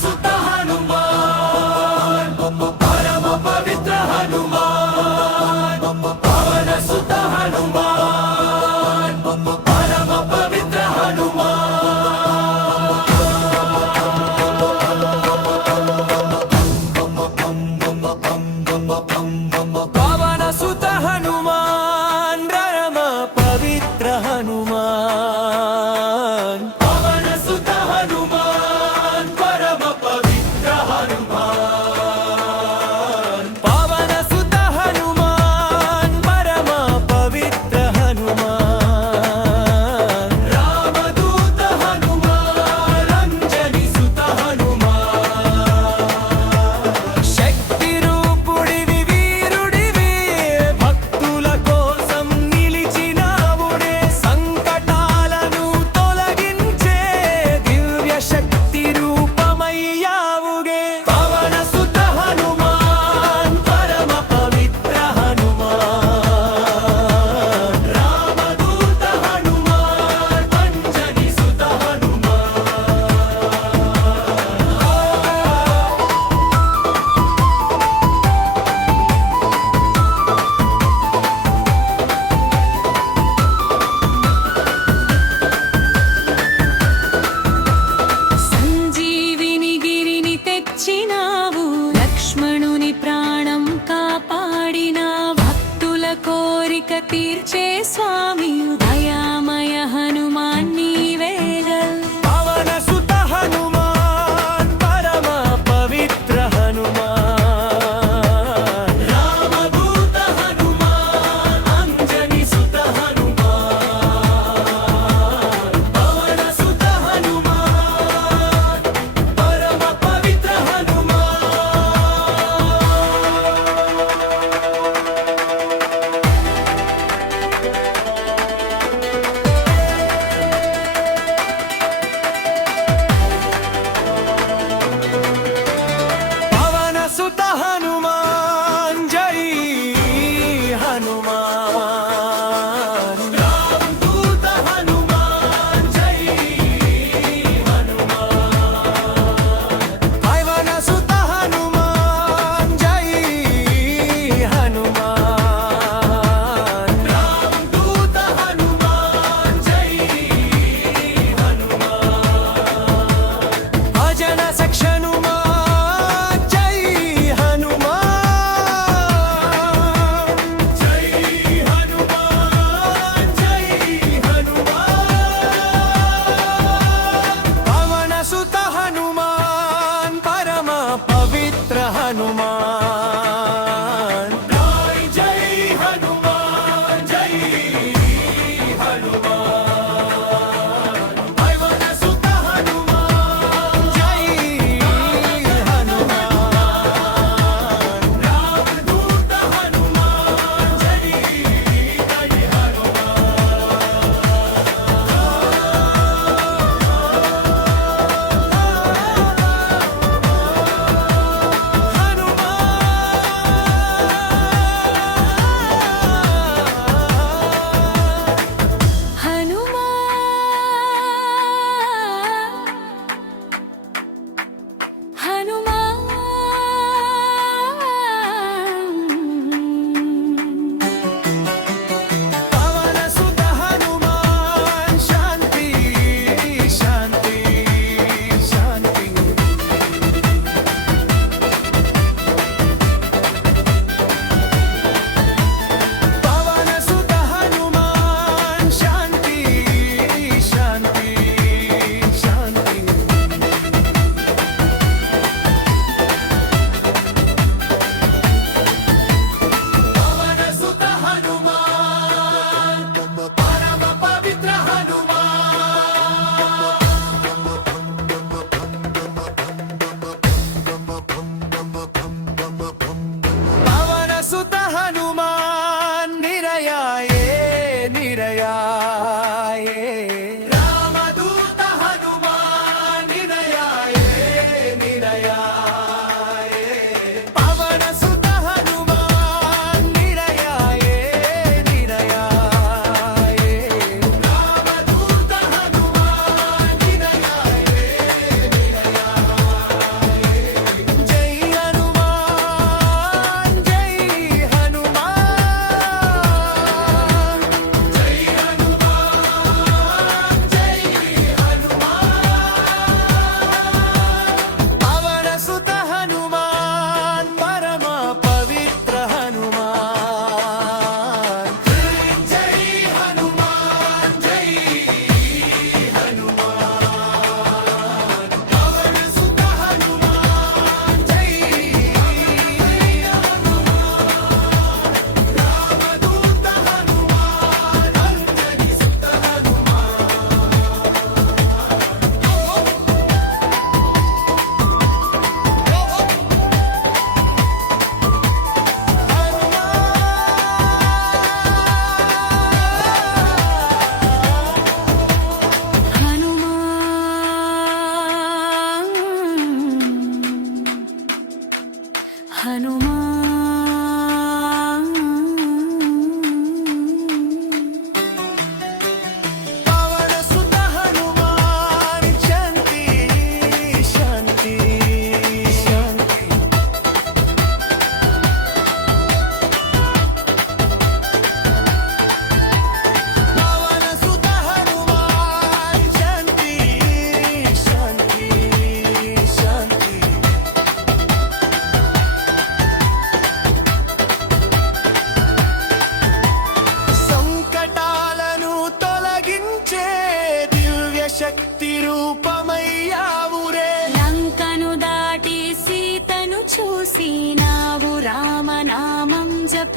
सुत हनुमान परम पवित्र हनुमान पवन सुत हनुमान परम पवित्र हनुमान पवन सुत हनुमान परम पवित्र हनुमान पवन सुत हनुमान परम पवित्र हनुमान पवन सुत हनुमान परम पवित्र हनुमान रामदूत हनुमान अंजनी सुत हनुमान शक्ति रूपुडिवि वीरुडिवि भक्तुల కోసం నిలిచినావుడే సంకటాలను తొలగించే దివ్య శక్తి రూపమయ్యావుగే పవన సుత హనుమాన్ పరమ పవిత్ర హనుమాన్ రామదూత హనుమాన్ అంజని సుత సంజీవిని గిరిని తెచ్చినావు లక్ష్మణుని ప్రాణం కాపాడినా భక్తుల కోరిక తీర్చే స్వామి దయామయ హనుమాన్ నీవేగల్ పవన సుత హనుమాన్ పరమ పవిత్ర హనుమాన్ రామదూత హనుమాన్ అంజని సుత హనుమాన్ పవన సుత హనుమాన్ పరమ పవిత్ర హనుమాన్ పవన సుత హనుమాన్ జై హనుమాన్ రామదూత హనుమాన్ జై హనుమాన్ పవన సుత హనుమాన్ జై హనుమాన్ రామదూత హనుమాన్ జై హనుమాన్ భజన సక్షనుమా జై హనుమాన్ జై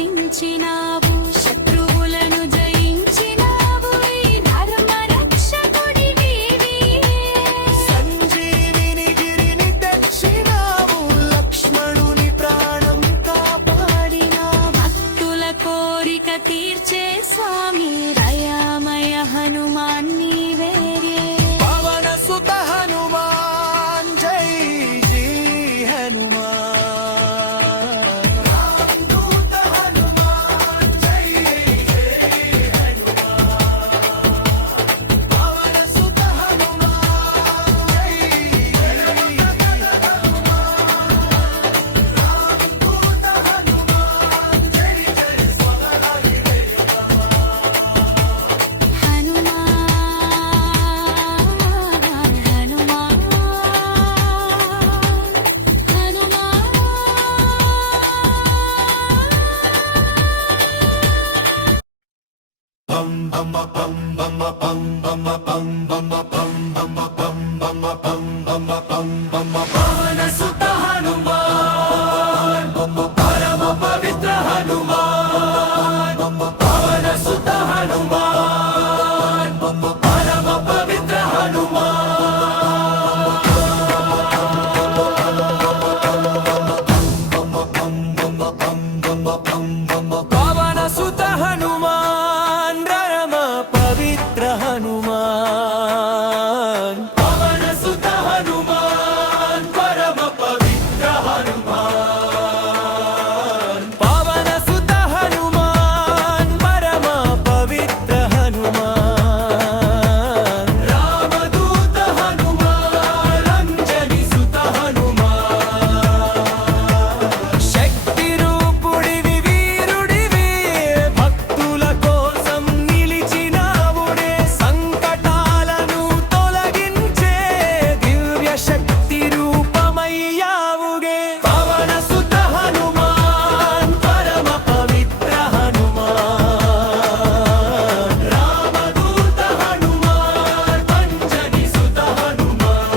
స్తుతించినావు శత్రువులను జయించినావు ఈ ధర్మ రక్షకుడివి నీవే. సంజీవిని గిరిని తెచ్చినావు లక్ష్మణుని ప్రాణం కాపాడినావు భక్తుల కోరిక తీర్చే స్వామి దయామయ హనుమాన్ నీవేరే. పవన సుత హనుమాన్ జై జై హనుమాన్ రామదూత హనుమాన్ జై జై హనుమాన్ పవన సుత హనుమాన్ జై జై హనుమాన్ రామదూత హనుమాన్ జై జై పవన సుత హనుమాన్ పరమ పవిత్ర హనుమాన్ పవన సుత హనుమాన్ పరమ పవిత్ర పవన సుత హనుమాన్ రమ పవిత్ర హనుమాన్ పవన సుత హనుమాన్ పరమ పవిత్ర హనుమాన్ పవన సుత హనుమాన్ పరమ పవిత్ర హనుమాన్ రామదూత హనుమాన్ అంజని సుత హనుమాన్ శక్తి రూపుడివి వీరుడివి భక్తుల కోసం నిలిచినావుడే సంకటాలను తొలగించే దివ్య శక్తి రూపమయ్యావుగే పవన సుత హనుమాన్ పరమ పవిత్ర హనుమాన్ రామదూత హనుమాన్ అంజని సుత హనుమాన్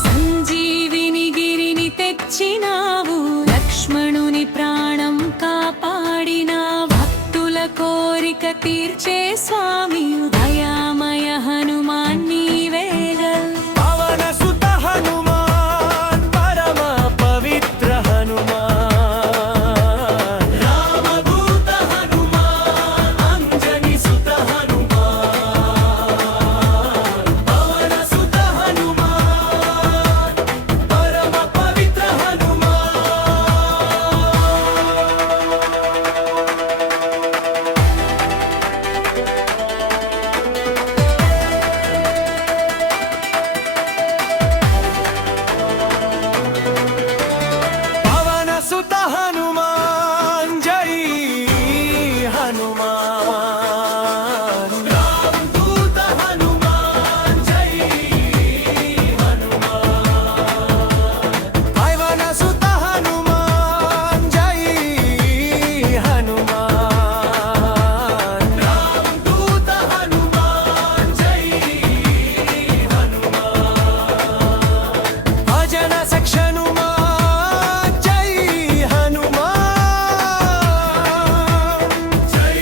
సంజీవిని గిరిని తెచ్చినావు లక్ష్మణుని ప్రాణం కాపాడినా భక్తుల కోరిక తీర్చే స్వామి దయామయ హనుమాన్ నీవేగా. పవన సుత హనుమాన్ పరమ పవిత్ర హనుమాన్ రామదూత హనుమాన్ అంజని సుత హనుమాన్ పవన సుత హనుమాన్ పరమ పవిత్ర హనుమాన్ పవన సుత హనుమాన్ జై హనుమాన్ రామదూత హనుమాన్ జై హనుమాన్ పవన సుత హనుమాన్ జై హనుమాన్ రామదూత హనుమాన్ జై హనుమాన్ భజన సక్షనుమా జై హనుమాన్ జై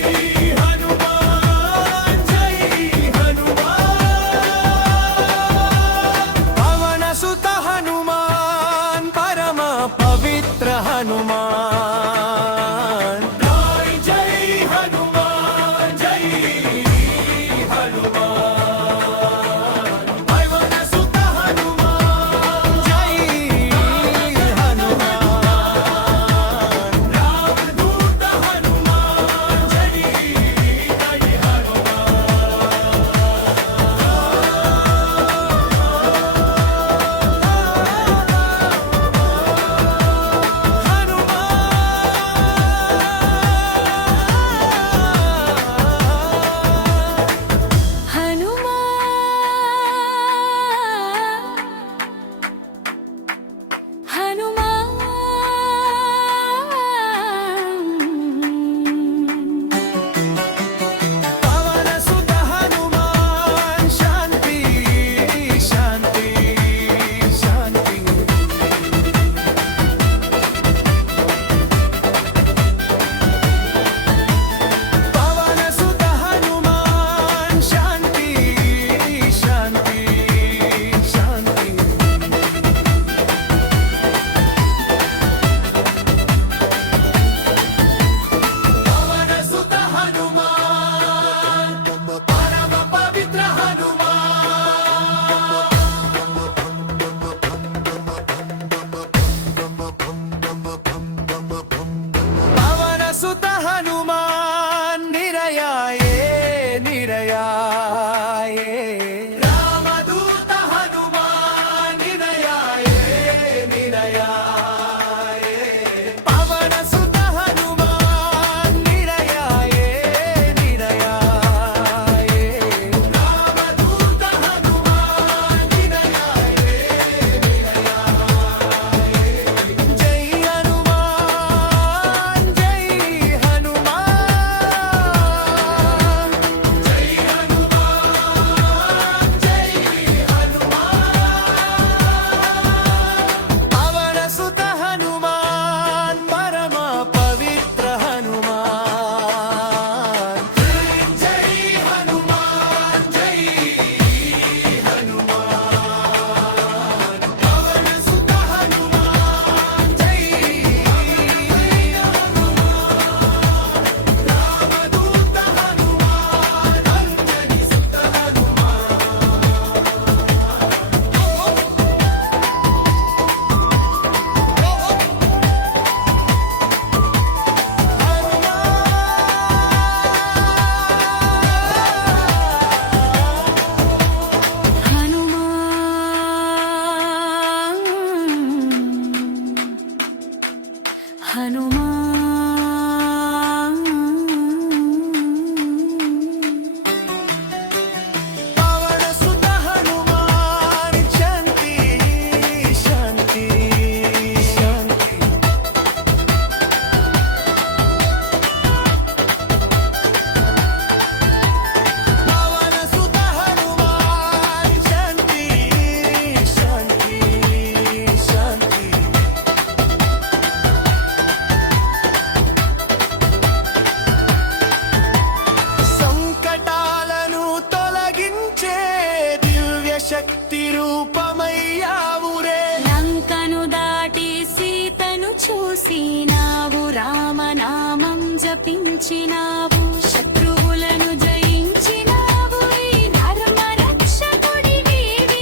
రక్షించినావు శత్రువులను జయించినావు ఈ ధర్మ రక్షకుడి నీవే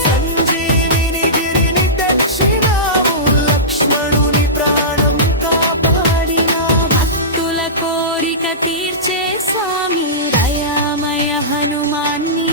సంజీవిని గిరిని తెచ్చినావు లక్ష్మణుని ప్రాణం కాపాడినావు భక్తుల కోరిక తీర్చే స్వామి దయామయ హనుమాన్ని